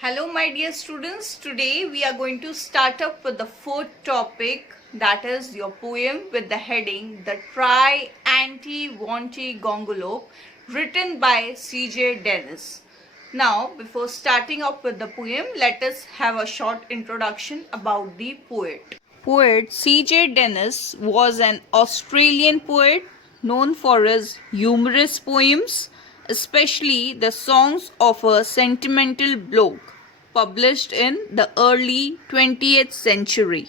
Hello, my dear students. Today we are going to start up with the fourth topic, that is your poem with the heading The Try Anti Wanty Gongolo, written by C.J. Dennis. Now, before starting up with the poem, let us have a short introduction about the poet. Poet C.J. Dennis was an Australian poet known for his humorous poems, especially the Songs of a Sentimental Bloke, published in the early 20th century.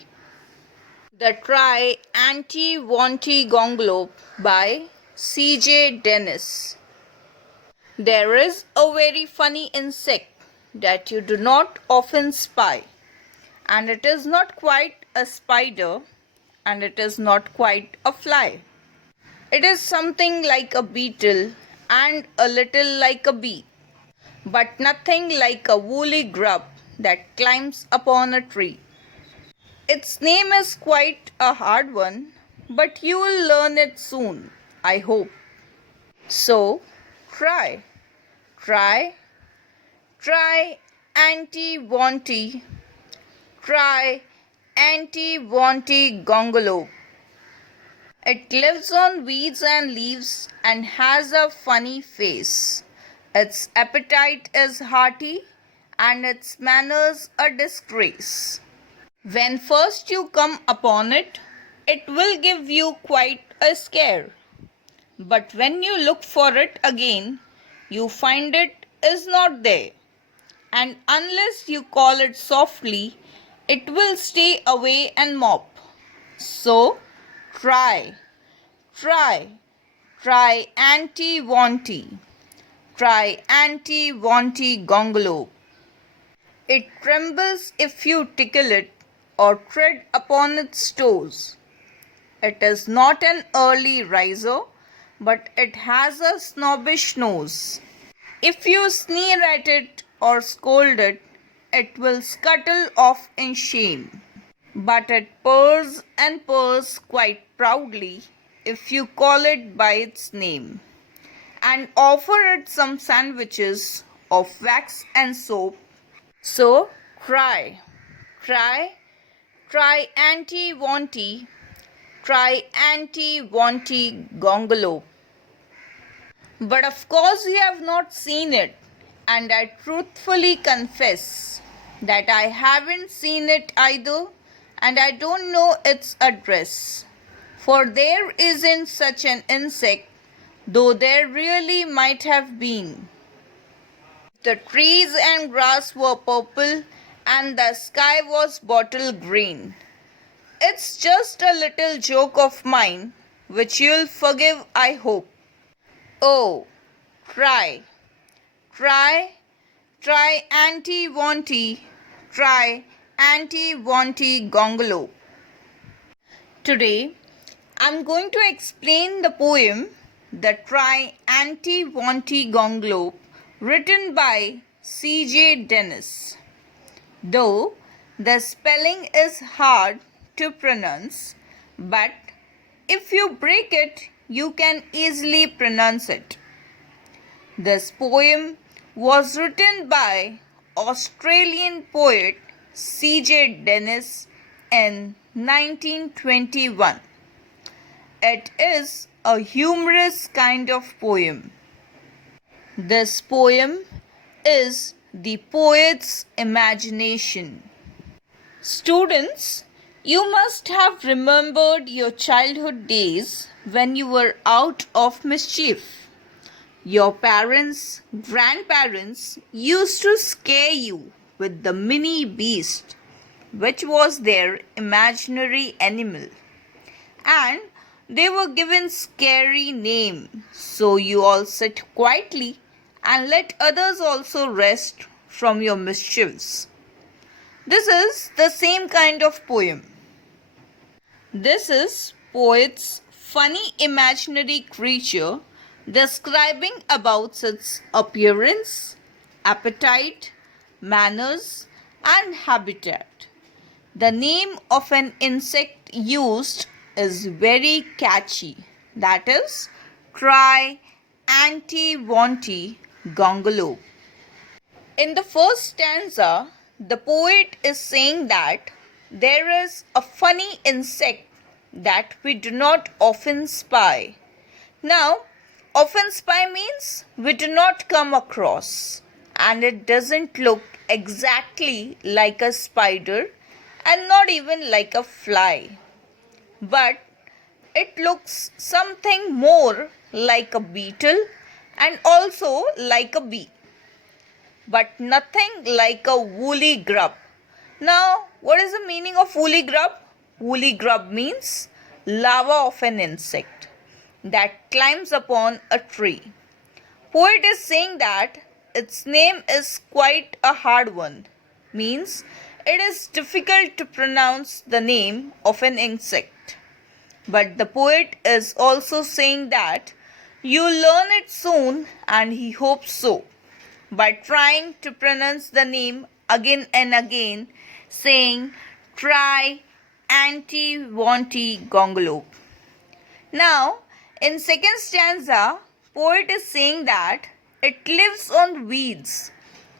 The Try Anti Wanty Gonglobe by C.J. Dennis. There is a very funny insect that you do not often spy, and it is not quite a spider, and it is not quite a fly. It is something like a beetle and a little like a bee, but nothing like a woolly grub that climbs upon a tree. Its name is quite a hard one, but you will learn it soon, I hope. So, try, try, try anti-wanty, try anti-wanty gongolo. It lives on weeds and leaves and has a funny face. Its appetite is hearty and its manners a disgrace. When first you come upon it, it will give you quite a scare. But when you look for it again, you find it is not there. And unless you call it softly, it will stay away and mop. So, try, try, try anti-wanty, try anti-wanty gongolo. It trembles if you tickle it or tread upon its toes. It is not an early riser, but it has a snobbish nose. If you sneer at it or scold it, it will scuttle off in shame. But it purrs and purrs quite proudly if you call it by its name, and offer it some sandwiches of wax and soap. So try, try, try anti-wanty, try anti-wanty gongolo. But of course you have not seen it, and I truthfully confess that I haven't seen it either, and I don't know its address. For there isn't such an insect, though there really might have been. The trees and grass were purple, and the sky was bottle green. It's just a little joke of mine, which you'll forgive, I hope. Oh, try, try, try anti-wanty, try anti-wanty gongolo. Today, I'm going to explain the poem The Try Anti-Wanty Gongolo, written by C.J. Dennis. Though the spelling is hard to pronounce, but if you break it, you can easily pronounce it. This poem was written by Australian poet C.J. Dennis in 1921. It is a humorous kind of poem. This poem is the poet's imagination. Students, you must have remembered your childhood days when you were out of mischief. Your parents, grandparents used to scare you with the mini beast, which was their imaginary animal, and they were given scary name, so you all sit quietly and let others also rest from your mischiefs. This is the same kind of poem. This is poet's funny imaginary creature describing about its appearance, appetite, manners, and habitat. The name of an insect used is very catchy. That is, try anti-wanty gongolo. In the first stanza, the poet is saying that there is a funny insect that we do not often spy. Now, often spy means we do not come across, and it doesn't look exactly like a spider and not even like a fly, but it looks something more like a beetle and also like a bee, but nothing like a woolly grub. Now, what is the meaning of woolly grub? Woolly grub means larva of an insect that climbs upon a tree. Poet is saying that its name is quite a hard one, means it is difficult to pronounce the name of an insect. But the poet is also saying that you'll learn it soon, and he hopes so, by trying to pronounce the name again and again, saying try anti wanty gongolope. Now, in second stanza, poet is saying that it lives on weeds.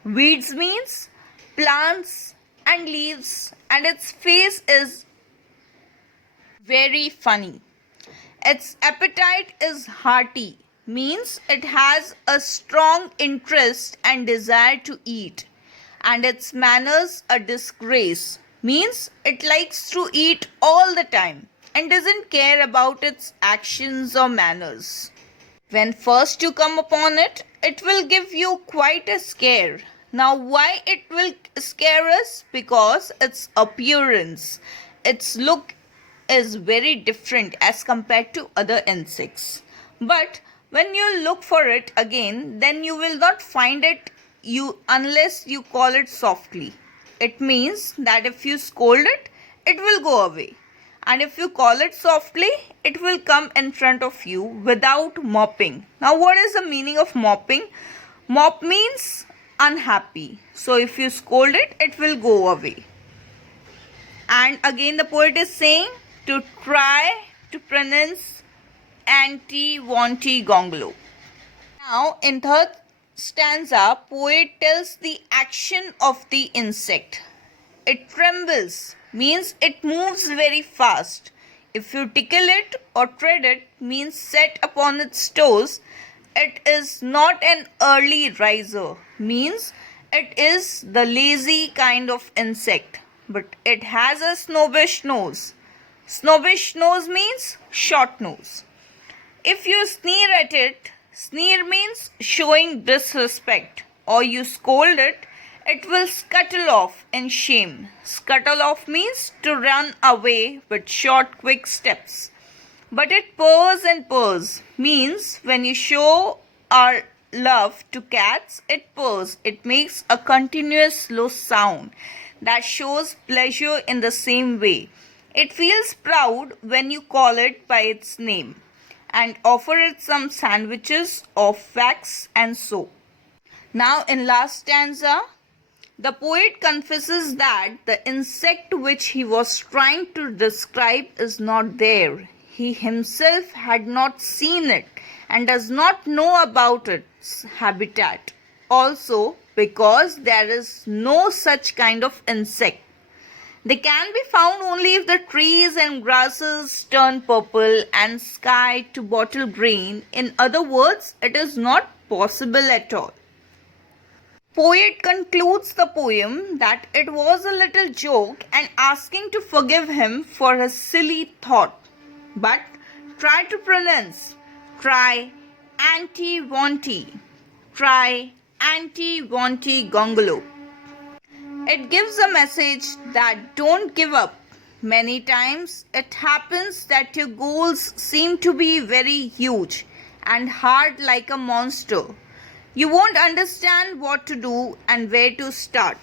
Weeds means plants and leaves, and its face is very funny. Its appetite is hearty, means it has a strong interest and desire to eat, and its manners a disgrace, means it likes to eat all the time and doesn't care about its actions or manners. When first you come upon it, it will give you quite a scare. Now, why it will scare us? Because its appearance, its look is very different as compared to other insects. But when you look for it again, then you will not find it unless you call it softly. It means that if you scold it, it will go away. And if you call it softly, it will come in front of you without moping. Now, what is the meaning of moping? Mop means unhappy. So, if you scold it, it will go away. And again, the poet is saying to try to pronounce anti wanty gongolo. Now, in third stanza, poet tells the action of the insect. It trembles, means it moves very fast. If you tickle it or tread it, means set upon its toes. It is not an early riser, means it is the lazy kind of insect, but it has a snobbish nose. Snobbish nose means short nose. If you sneer at it, sneer means showing disrespect, or you scold it, it will scuttle off in shame. Scuttle off means to run away with short, quick steps. But it purrs and purrs, means when you show our love to cats, it purrs. It makes a continuous slow sound that shows pleasure in the same way. It feels proud when you call it by its name and offer it some sandwiches of wax and soap. Now, in last stanza, the poet confesses that the insect which he was trying to describe is not there. He himself had not seen it and does not know about its habitat. Also, because there is no such kind of insect. They can be found only if the trees and grasses turn purple and sky to bottle green. In other words, it is not possible at all. Poet concludes the poem that it was a little joke and asking to forgive him for his silly thought. But try to pronounce, try anti wanty, try anti wanty gongolo. It gives a message that don't give up. Many times it happens that your goals seem to be very huge and hard like a monster. You won't understand what to do and where to start.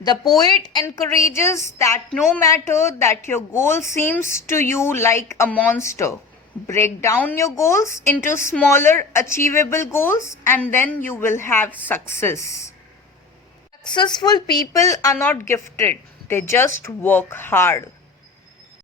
The poet encourages that no matter that your goal seems to you like a monster, break down your goals into smaller achievable goals and then you will have success. Successful people are not gifted, they just work hard.